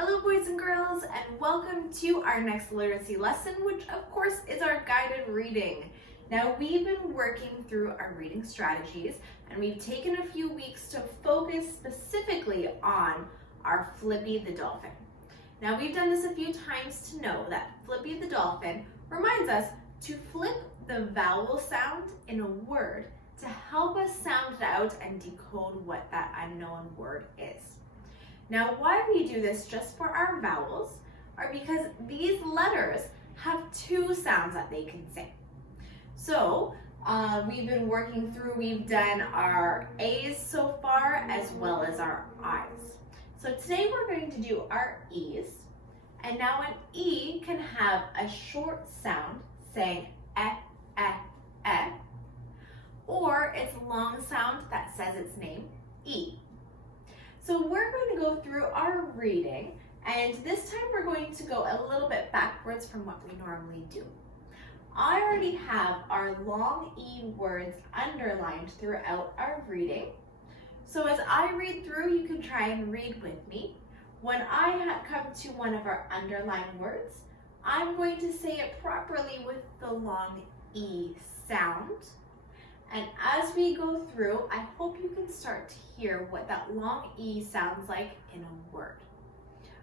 Hello boys and girls, and welcome to our next literacy lesson, which of course is our guided reading. Now we've been working through our reading strategies and we've taken a few weeks to focus specifically on our Flippy the dolphin. Now we've done this a few times to know that Flippy the dolphin reminds us to flip the vowel sound in a word to help us sound it out and decode what that unknown word is. Now, why we do this just for our vowels are because these letters have two sounds that they can say. So, we've been working through, we've done our A's so far as well as our I's. So today we're going to do our E's. And now an E can have a short sound saying eh, or its long sound that says its name, E. So we're going to go through our reading, and this time we're going to go a little bit backwards from what we normally do. I already have our long E words underlined throughout our reading. So as I read through, you can try and read with me. When I come to one of our underlined words, I'm going to say it properly with the long E sound. And as we go through, I hope you can start to hear what that long E sounds like in a word.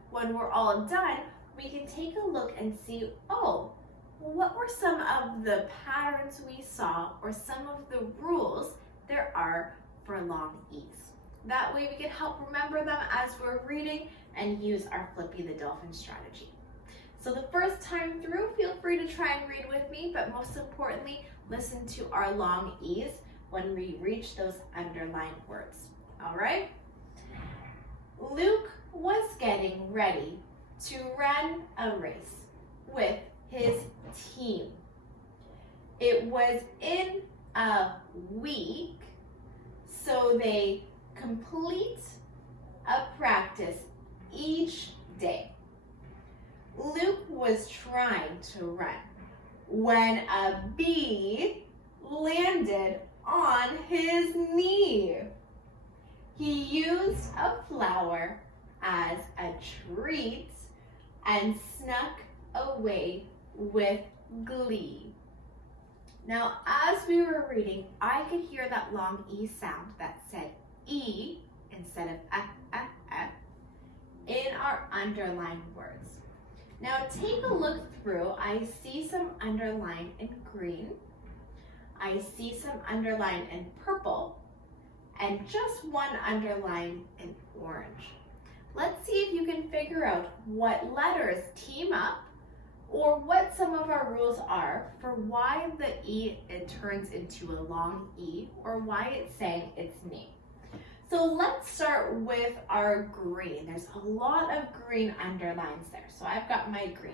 When we're all done, we can take a look and see, what were some of the patterns we saw or some of the rules there are for long E's. That way we can help remember them as we're reading and use our Flippy the Dolphin strategy. So the first time through, feel free to try and read with me, but most importantly, listen to our long E's when we reach those underlined words. All right? Luke was getting ready to run a race with his team. It was in a week, so they complete a practice each day. Luke was trying to run when a bee landed on his knee. He used a flower as a treat and snuck away with glee. Now, as we were reading, I could hear that long E sound that said E instead of in our underlined words. Now take a look through. I see some underlined in green. I see some underlined in purple and just one underlined in orange. Let's see if you can figure out what letters team up or what some of our rules are for why the E turns into a long E or why it's saying its name. So let's start with our green. There's a lot of green underlines there. So I've got my green.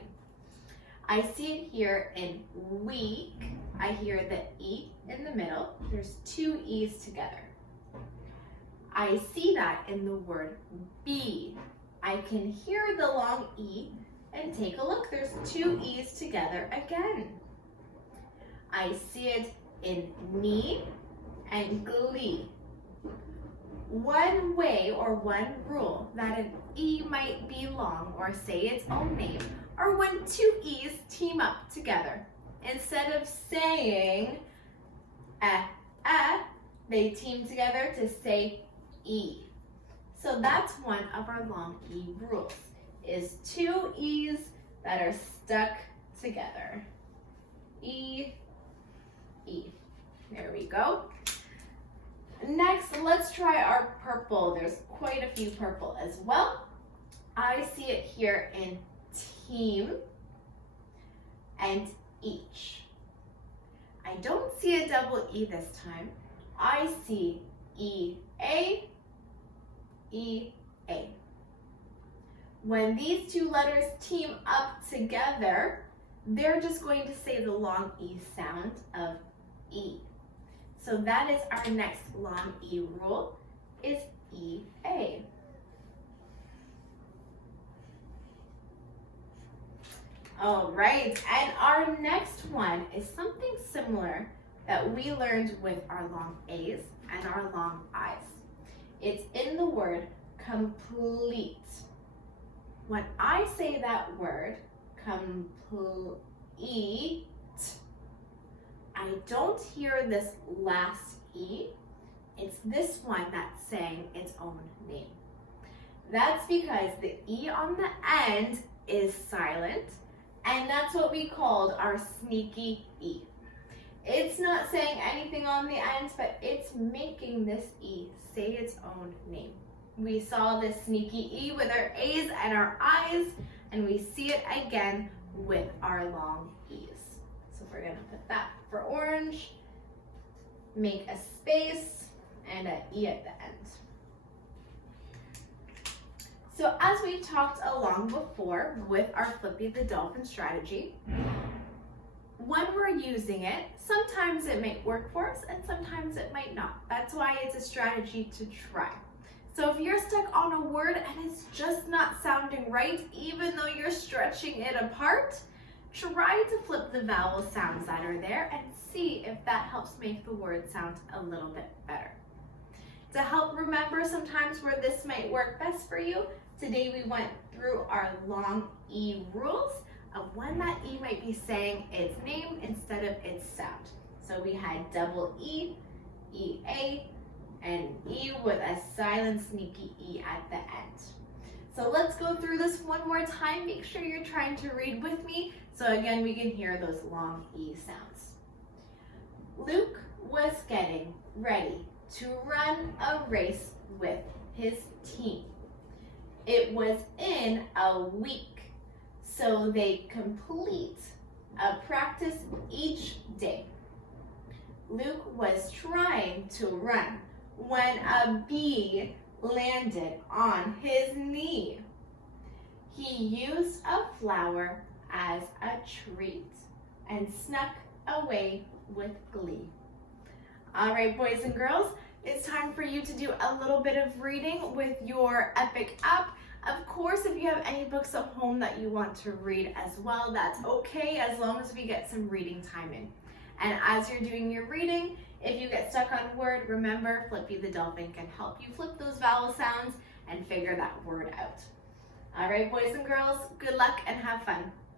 I see it here in week. I hear the E in the middle. There's two E's together. I see that in the word bee. I can hear the long E and take a look. There's two E's together again. I see it in knee and glee. One way or one rule that an E might be long or say its own name are when two E's team up together. Instead of saying they team together to say E. So that's one of our long E rules, is two E's that are stuck together. E, E. There we go. Next, let's try our purple. There's quite a few purple as well. I see it here in team and each. I don't see a double E this time. I see E-A, E-A. When these two letters team up together, they're just going to say the long E sound of E. So that is our next long E rule, is E-A. All right, and our next one is something similar that we learned with our long A's and our long I's. It's in the word complete. when I say that word, complete, I don't hear this last E. It's this one that's saying its own name. That's because the E on the end is silent, and that's what we called our sneaky E. It's not saying anything on the end, but it's making this E say its own name. We saw this sneaky E with our A's and our I's, and we see it again with our long E's. So we're gonna put that for orange, make a space, and an E at the end. So as we talked along before with our Flippy the Dolphin strategy, when we're using it, sometimes it might work for us and sometimes it might not. That's why it's a strategy to try. So if you're stuck on a word and it's just not sounding right, even though you're stretching it apart, try to flip the vowel sounds that are there and see if that helps make the word sound a little bit better. To help remember sometimes where this might work best for you, today we went through our long E rules of when that E might be saying its name instead of its sound. So we had double E, E-A, and E with a silent sneaky E at the end. So let's go through this one more time. Make sure you're trying to read with me so again we can hear those long E sounds. Luke was getting ready to run a race with his team. It was in a week, so they complete a practice each day. Luke was trying to run when a bee landed on his knee. He used a flower as a treat and snuck away with glee. All right, boys and girls, it's time for you to do a little bit of reading with your Epic app. Of course, if you have any books at home that you want to read as well, that's okay as long as we get some reading time in. And as you're doing your reading, if you get stuck on a word, remember Flippy the Dolphin can help you flip those vowel sounds and figure that word out. All right, boys and girls, good luck and have fun.